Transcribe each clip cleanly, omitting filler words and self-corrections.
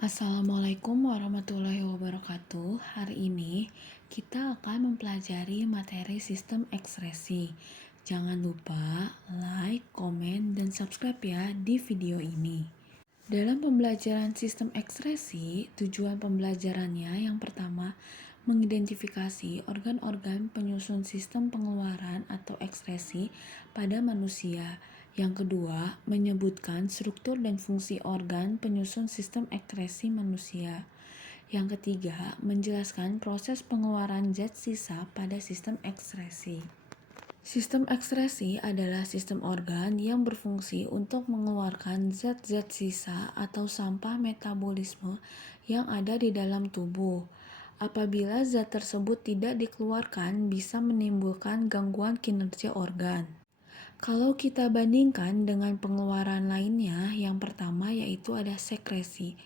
Assalamualaikum warahmatullahi wabarakatuh. Hari ini kita akan mempelajari materi sistem ekspresi. Jangan lupa like, komen, dan subscribe ya di video ini. Dalam pembelajaran sistem ekspresi, tujuan pembelajarannya yang pertama, mengidentifikasi organ-organ penyusun sistem pengeluaran atau ekspresi pada manusia. Yang kedua, menyebutkan struktur dan fungsi organ penyusun sistem ekspresi manusia. Yang ketiga, menjelaskan proses pengeluaran zat sisa pada sistem ekspresi. Sistem ekspresi adalah sistem organ yang berfungsi untuk mengeluarkan zat-zat sisa atau sampah metabolisme yang ada di dalam tubuh. Apabila zat tersebut tidak dikeluarkan, bisa menimbulkan gangguan kinerja organ. Kalau kita bandingkan dengan pengeluaran lainnya, yang pertama yaitu ada sekresi.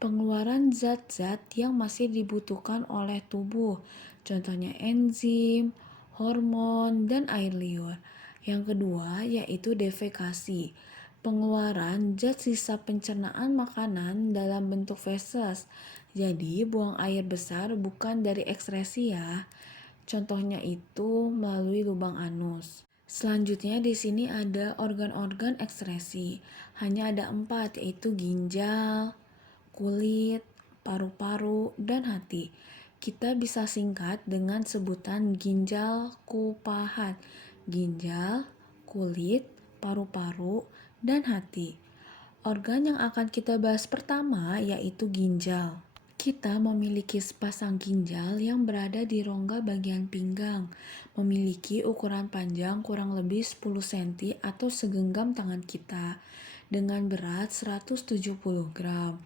Pengeluaran zat-zat yang masih dibutuhkan oleh tubuh, contohnya enzim, hormon, dan air liur. Yang kedua yaitu defekasi. Pengeluaran zat sisa pencernaan makanan dalam bentuk feses. Jadi buang air besar bukan dari ekskresi ya. Contohnya itu melalui lubang anus. Selanjutnya di sini ada organ-organ ekskresi. Hanya ada 4 yaitu ginjal, kulit, paru-paru, dan hati. Kita bisa singkat dengan sebutan ginjal kupahat. Ginjal, kulit, paru-paru, dan hati. Organ yang akan kita bahas pertama yaitu ginjal. Kita memiliki sepasang ginjal yang berada di rongga bagian pinggang, memiliki ukuran panjang kurang lebih 10 cm atau segenggam tangan kita, dengan berat 170 gram.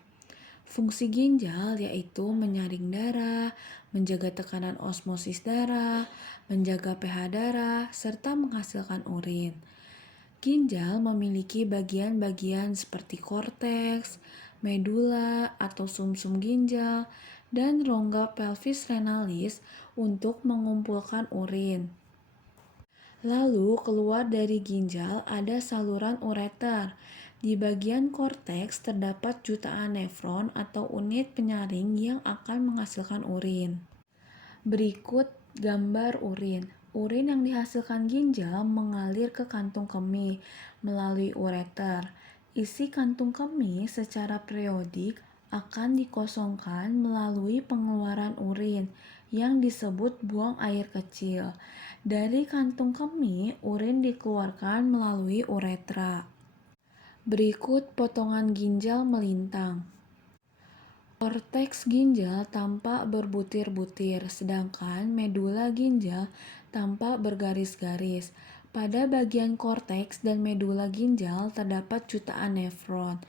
Fungsi ginjal yaitu menyaring darah, menjaga tekanan osmosis darah, menjaga pH darah, serta menghasilkan urin. Ginjal memiliki bagian-bagian seperti korteks, medula atau sumsum ginjal, dan rongga pelvis renalis untuk mengumpulkan urin. Lalu keluar dari ginjal ada saluran ureter. Di bagian korteks terdapat jutaan nefron atau unit penyaring yang akan menghasilkan urin. Berikut gambar urin. Urin yang dihasilkan ginjal mengalir ke kantung kemih melalui ureter. Isi kantung kemih secara periodik akan dikosongkan melalui pengeluaran urin yang disebut buang air kecil. Dari kantung kemih, urin dikeluarkan melalui uretra. Berikut potongan ginjal melintang. Korteks ginjal tampak berbutir-butir, sedangkan medula ginjal tampak bergaris-garis. Pada bagian korteks dan medula ginjal terdapat jutaan nefron.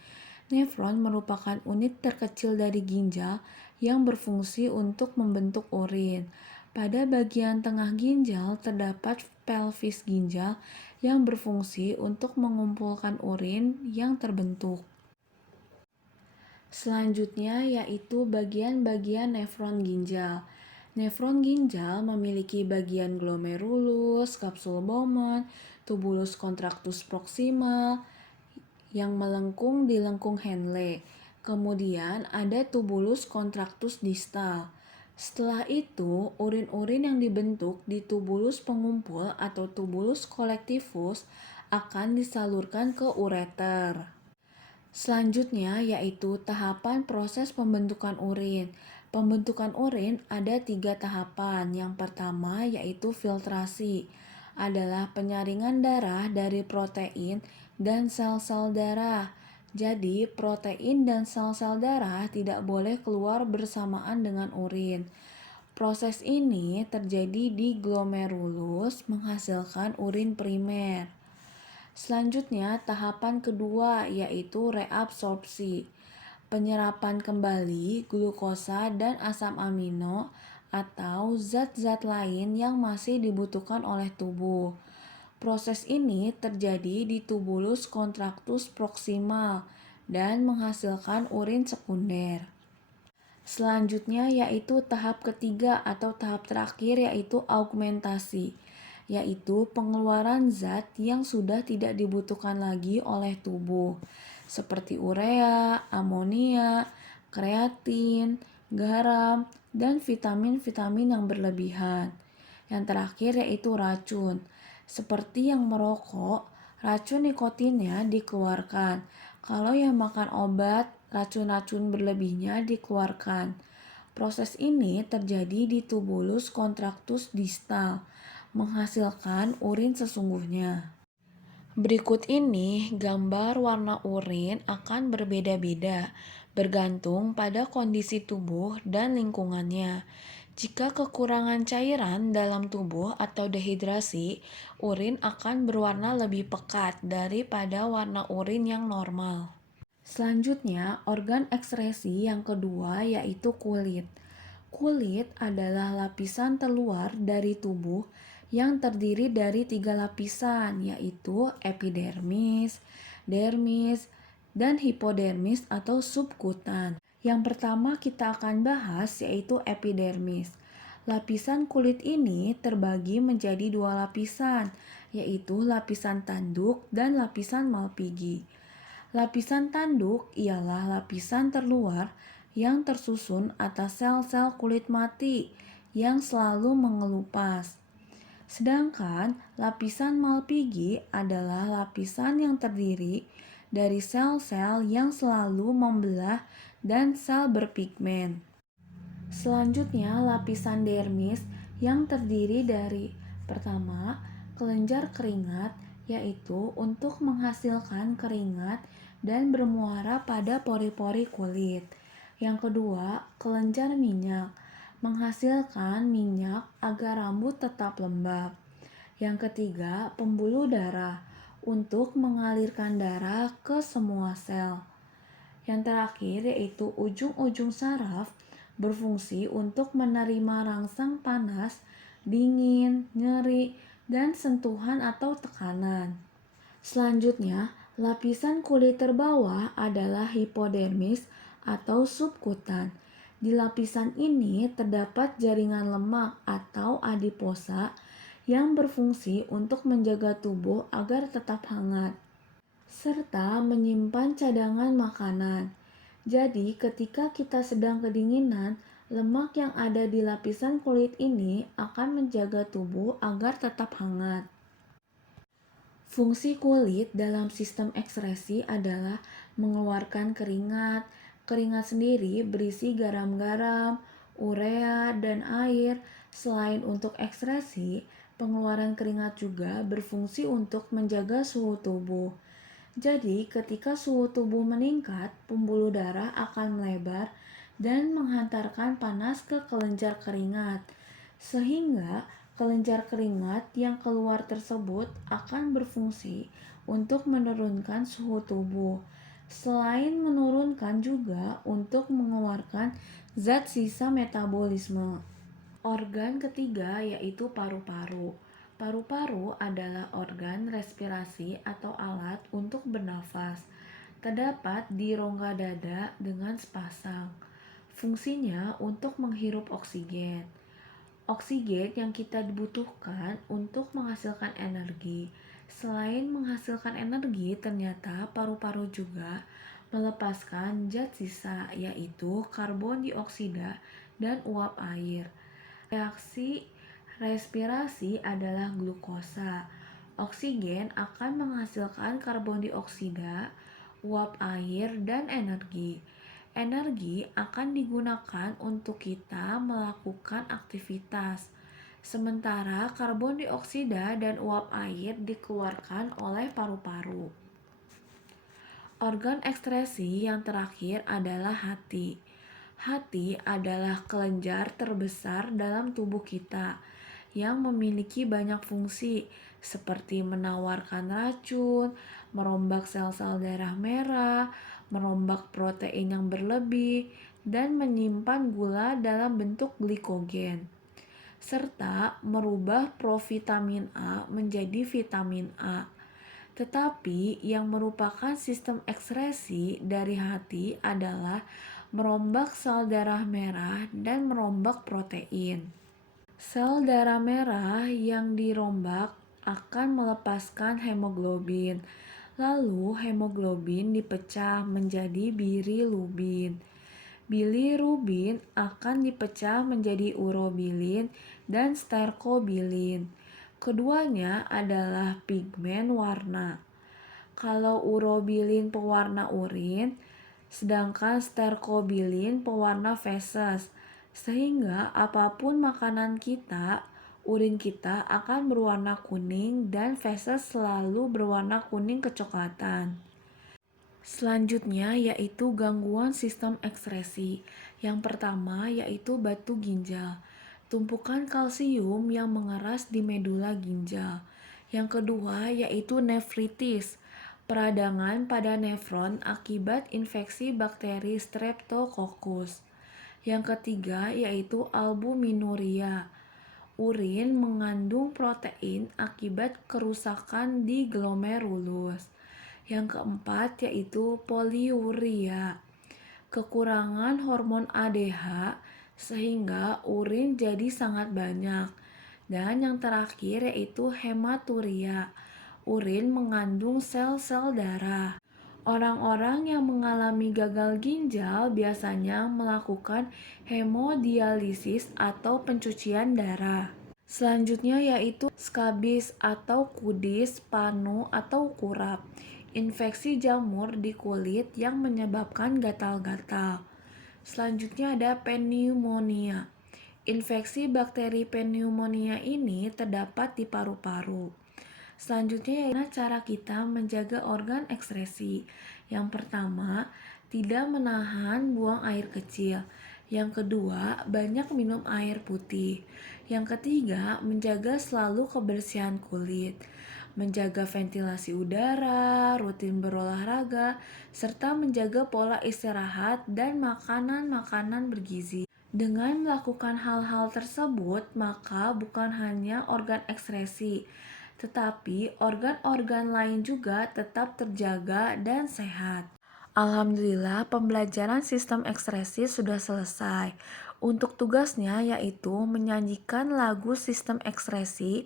Nefron merupakan unit terkecil dari ginjal yang berfungsi untuk membentuk urin. Pada bagian tengah ginjal terdapat pelvis ginjal yang berfungsi untuk mengumpulkan urin yang terbentuk. Selanjutnya yaitu bagian-bagian nefron ginjal. Nefron ginjal memiliki bagian glomerulus, kapsul Bowman, tubulus contractus proximal yang melengkung di lengkung Henle. Kemudian ada tubulus contractus distal. Setelah itu, urin-urin yang dibentuk di tubulus pengumpul atau tubulus collectivus akan disalurkan ke ureter. Selanjutnya yaitu tahapan proses pembentukan urin. Pembentukan urin ada 3 tahapan. Yang pertama yaitu filtrasi, adalah penyaringan darah dari protein dan sel-sel darah. Jadi protein dan sel-sel darah tidak boleh keluar bersamaan dengan urin. Proses ini terjadi di glomerulus menghasilkan urin primer. Selanjutnya tahapan kedua yaitu reabsorpsi, penyerapan kembali glukosa dan asam amino atau zat-zat lain yang masih dibutuhkan oleh tubuh. Proses ini terjadi di tubulus contractus proximal dan menghasilkan urin sekunder. Selanjutnya yaitu tahap ketiga atau tahap terakhir yaitu augmentasi, yaitu pengeluaran zat yang sudah tidak dibutuhkan lagi oleh tubuh, seperti urea, amonia, kreatin, garam, dan vitamin-vitamin yang berlebihan. Yang terakhir yaitu racun. Seperti yang merokok, racun nikotinnya dikeluarkan. Kalau yang makan obat, racun-racun berlebihnya dikeluarkan. Proses ini terjadi di tubulus contractus distal, menghasilkan urin sesungguhnya. Berikut ini gambar warna urin akan berbeda-beda, bergantung pada kondisi tubuh dan lingkungannya. Jika kekurangan cairan dalam tubuh atau dehidrasi, urin akan berwarna lebih pekat daripada warna urin yang normal. Selanjutnya, organ ekskresi yang kedua yaitu kulit. Kulit adalah lapisan terluar dari tubuh yang terdiri dari 3 lapisan, yaitu epidermis, dermis, dan hipodermis atau subkutan. Yang pertama kita akan bahas yaitu epidermis. Lapisan kulit ini terbagi menjadi 2 lapisan, yaitu lapisan tanduk dan lapisan malpighi. Lapisan tanduk ialah lapisan terluar yang tersusun atas sel-sel kulit mati yang selalu mengelupas. Sedangkan lapisan malpighi adalah lapisan yang terdiri dari sel-sel yang selalu membelah dan sel berpigmen. Selanjutnya, lapisan dermis yang terdiri dari pertama, kelenjar keringat, yaitu untuk menghasilkan keringat dan bermuara pada pori-pori kulit. Yang kedua, kelenjar minyak, menghasilkan minyak agar rambut tetap lembab. Yang ketiga, pembuluh darah, untuk mengalirkan darah ke semua sel. Yang terakhir yaitu ujung-ujung saraf, berfungsi untuk menerima rangsang panas, dingin, nyeri, dan sentuhan atau tekanan. Selanjutnya, lapisan kulit terbawah adalah hipodermis atau subkutan. Di lapisan ini terdapat jaringan lemak atau adiposa yang berfungsi untuk menjaga tubuh agar tetap hangat, serta menyimpan cadangan makanan. Jadi, ketika kita sedang kedinginan, lemak yang ada di lapisan kulit ini akan menjaga tubuh agar tetap hangat. Fungsi kulit dalam sistem ekskresi adalah mengeluarkan keringat. Keringat sendiri berisi garam-garam, urea, dan air. Selain untuk ekskresi, pengeluaran keringat juga berfungsi untuk menjaga suhu tubuh. Jadi, ketika suhu tubuh meningkat, pembuluh darah akan melebar dan menghantarkan panas ke kelenjar keringat, sehingga kelenjar keringat yang keluar tersebut akan berfungsi untuk menurunkan suhu tubuh. Selain menurunkan juga untuk mengeluarkan zat sisa metabolisme. Organ ketiga yaitu paru-paru. Paru-paru adalah organ respirasi atau alat untuk bernafas. Terdapat di rongga dada dengan sepasang. Fungsinya untuk menghirup oksigen. Oksigen yang kita dibutuhkan untuk menghasilkan energi. Selain menghasilkan energi, ternyata paru-paru juga melepaskan zat sisa yaitu karbon dioksida dan uap air. Reaksi respirasi adalah glukosa. Oksigen akan menghasilkan karbon dioksida, uap air, dan energi. Energi akan digunakan untuk kita melakukan aktivitas. Sementara karbon dioksida dan uap air dikeluarkan oleh paru-paru. Organ ekskresi yang terakhir adalah hati. Hati adalah kelenjar terbesar dalam tubuh kita yang memiliki banyak fungsi seperti menawarkan racun, merombak sel-sel darah merah, merombak protein yang berlebih, dan menyimpan gula dalam bentuk glikogen, serta merubah provitamin A menjadi vitamin A. Tetapi yang merupakan sistem ekskresi dari hati adalah merombak sel darah merah dan merombak protein. Sel darah merah yang dirombak akan melepaskan hemoglobin. Lalu hemoglobin dipecah menjadi bilirubin. Bilirubin akan dipecah menjadi urobilin dan sterkobilin. Keduanya adalah pigmen warna. Kalau urobilin pewarna urin, sedangkan sterkobilin pewarna feses. Sehingga apapun makanan kita, urin kita akan berwarna kuning dan feses selalu berwarna kuning kecoklatan. Selanjutnya yaitu gangguan sistem ekskresi. Yang pertama yaitu batu ginjal, tumpukan kalsium yang mengeras di medula ginjal. Yang kedua yaitu nefritis, peradangan pada nefron akibat infeksi bakteri Streptococcus. Yang ketiga yaitu albuminuria, urin mengandung protein akibat kerusakan di glomerulus. Yang keempat yaitu poliuria, kekurangan hormon ADH sehingga urin jadi sangat banyak. Dan yang terakhir yaitu hematuria, urin mengandung sel-sel darah. Orang-orang yang mengalami gagal ginjal biasanya melakukan hemodialisis atau pencucian darah. Selanjutnya yaitu skabis atau kudis, panu atau kurap, infeksi jamur di kulit yang menyebabkan gatal-gatal. Selanjutnya ada pneumonia. Infeksi bakteri pneumonia ini terdapat di paru-paru. Selanjutnya yaitu cara kita menjaga organ ekskresi. Yang pertama, tidak menahan buang air kecil. Yang kedua, banyak minum air putih. Yang ketiga, menjaga selalu kebersihan kulit, menjaga ventilasi udara, rutin berolahraga, serta menjaga pola istirahat dan makanan-makanan bergizi. Dengan melakukan hal-hal tersebut, maka bukan hanya organ ekskresi, tetapi organ-organ lain juga tetap terjaga dan sehat. Alhamdulillah, pembelajaran sistem ekskresi sudah selesai. Untuk tugasnya yaitu menyanyikan lagu sistem ekskresi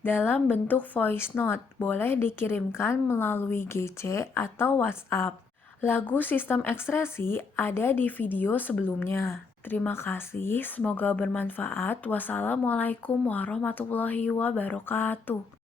dalam bentuk voice note. Boleh dikirimkan melalui GC atau WhatsApp. Lagu sistem ekskresi ada di video sebelumnya. Terima kasih, semoga bermanfaat. Wassalamualaikum warahmatullahi wabarakatuh.